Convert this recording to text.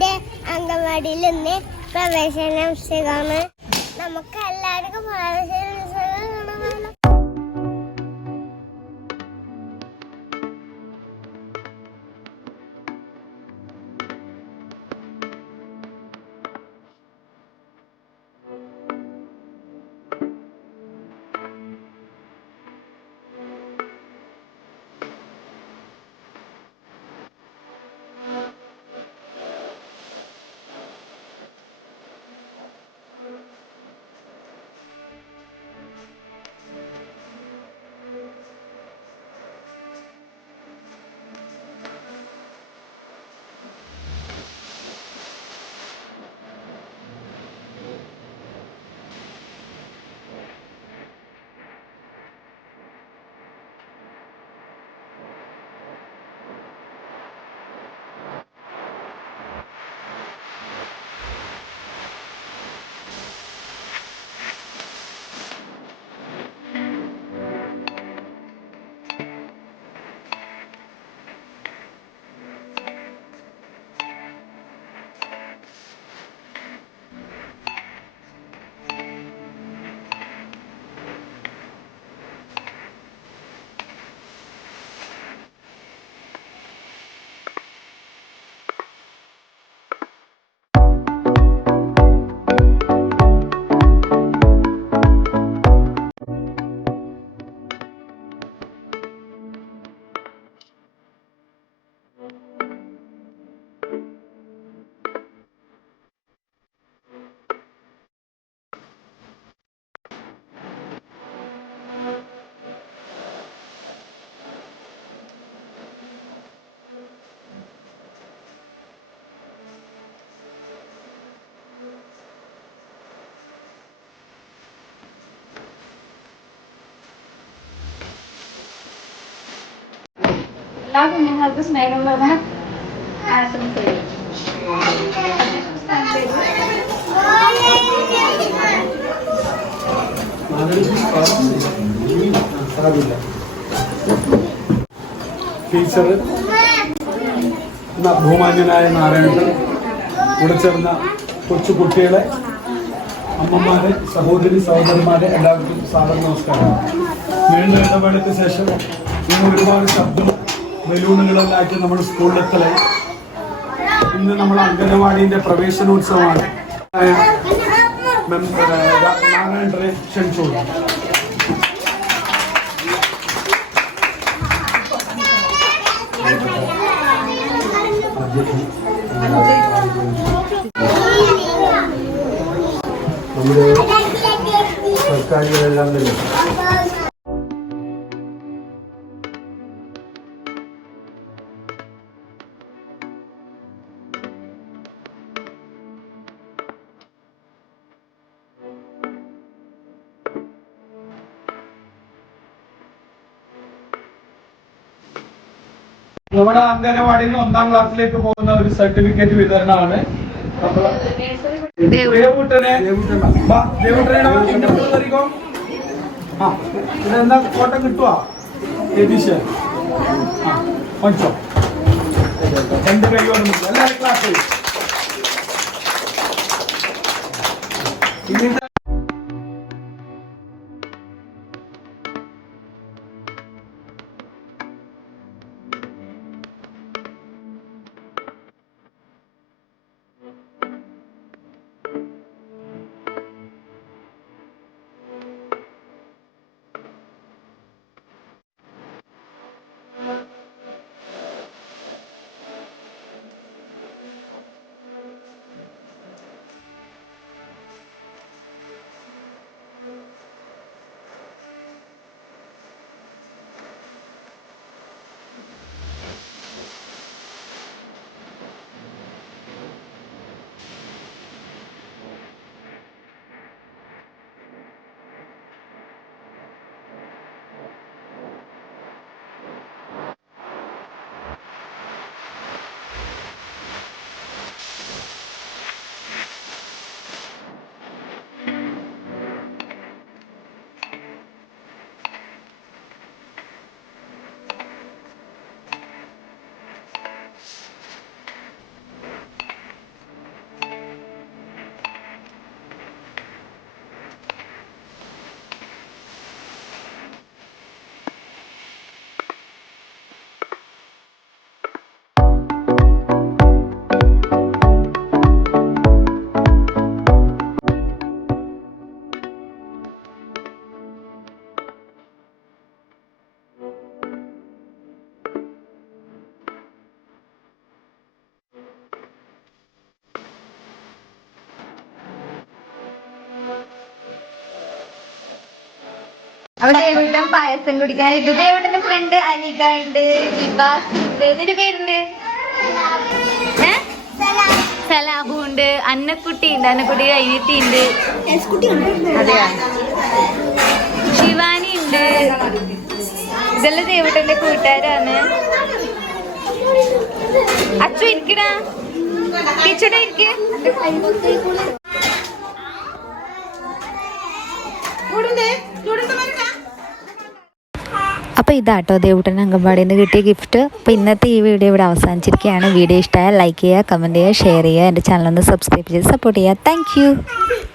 എൻ്റെ അംഗൻവാടിയിൽ ഇന്ന് പ്രവേശനോത്സവമാണ്. നമുക്ക് എല്ലാവർക്കും പ്രവേശനോത്സവം കാണാമല്ലോ. എല്ലാ കുഞ്ഞുങ്ങൾക്കും സ്നേഹമുള്ള ആശംസകൾ. ടീച്ചർ ബഹുമാന്യനായ നാരായണൻ, ഇവിടെ ചേർന്ന കൊച്ചു കുട്ടികളെ, അമ്മമാരെ, സഹോദരിമാരെ എല്ലാവർക്കും സാദര നമസ്കാരം. നീണ്ട ഇടവേളയ്ക്ക് ശേഷം ഇന്ന് ഒരുപാട് ശബ്ദം ബലൂണുകളെല്ലാം ആക്കി നമ്മുടെ സ്കൂളിലെത്തലായി. ഇന്ന് നമ്മൾ അംഗനവാടിന്റെ പ്രവേശനോത്സവമാണ്. നാരായണനെ ക്ഷണിച്ചോളൂ. നമ്മുടെ സർക്കാരുകളെല്ലാം തന്നെ നമ്മുടെ അംഗനവാടിയിൽ നിന്ന് 1ാം ക്ലാസ്സിലേക്ക് പോകുന്ന ഒരു സർട്ടിഫിക്കറ്റ് വിതരണമാണ്. ഇതെന്താ ഫോട്ടോ കിട്ടുവാ? പഠിച്ചോ, എന്റെ കൈയോടെ എല്ലാവരും ക്ലാസ്. ഇനി അപ്പൊ ദേവട്ടൻ പായസം കുടിക്കാൻ ഇത് ദേവട്ടന്റെ ഫ്രണ്ട് അനിക ഉണ്ട്, ജിബാസ് ഉണ്ട്, നിന്റെ പേരുണ്ട് സലാഹു ഉണ്ട്, അന്നക്കുട്ടി ഉണ്ട്, അന്നക്കുട്ടി അനിയത്തി ഉണ്ട്, അതെയാ ശിവാനി ഉണ്ട്. ഇതെല്ലാം ദേവട്ടന്റെ കൂട്ടുകാരാണ്. അച്ചു ഇരിക്കടാ, ടീച്ചറുടെ ഇരിക്ക. അപ്പോൾ ഇതാട്ടോ ദേവൂട്ടൻ അംഗൻവാടിയിൽ നിന്ന് കിട്ടിയ ഗിഫ്റ്റ്. അപ്പോൾ ഇന്നത്തെ ഈ വീഡിയോ ഇവിടെ അവസാനിച്ചിരിക്കുകയാണ്. വീഡിയോ ഇഷ്ടമായാൽ ലൈക്ക് ചെയ്യുക, കമൻറ്റ് ചെയ്യുക, ഷെയർ ചെയ്യുക, എൻ്റെ ചാനൽ ഒന്ന് സബ്സ്ക്രൈബ് ചെയ്ത് സപ്പോർട്ട് ചെയ്യുക. താങ്ക്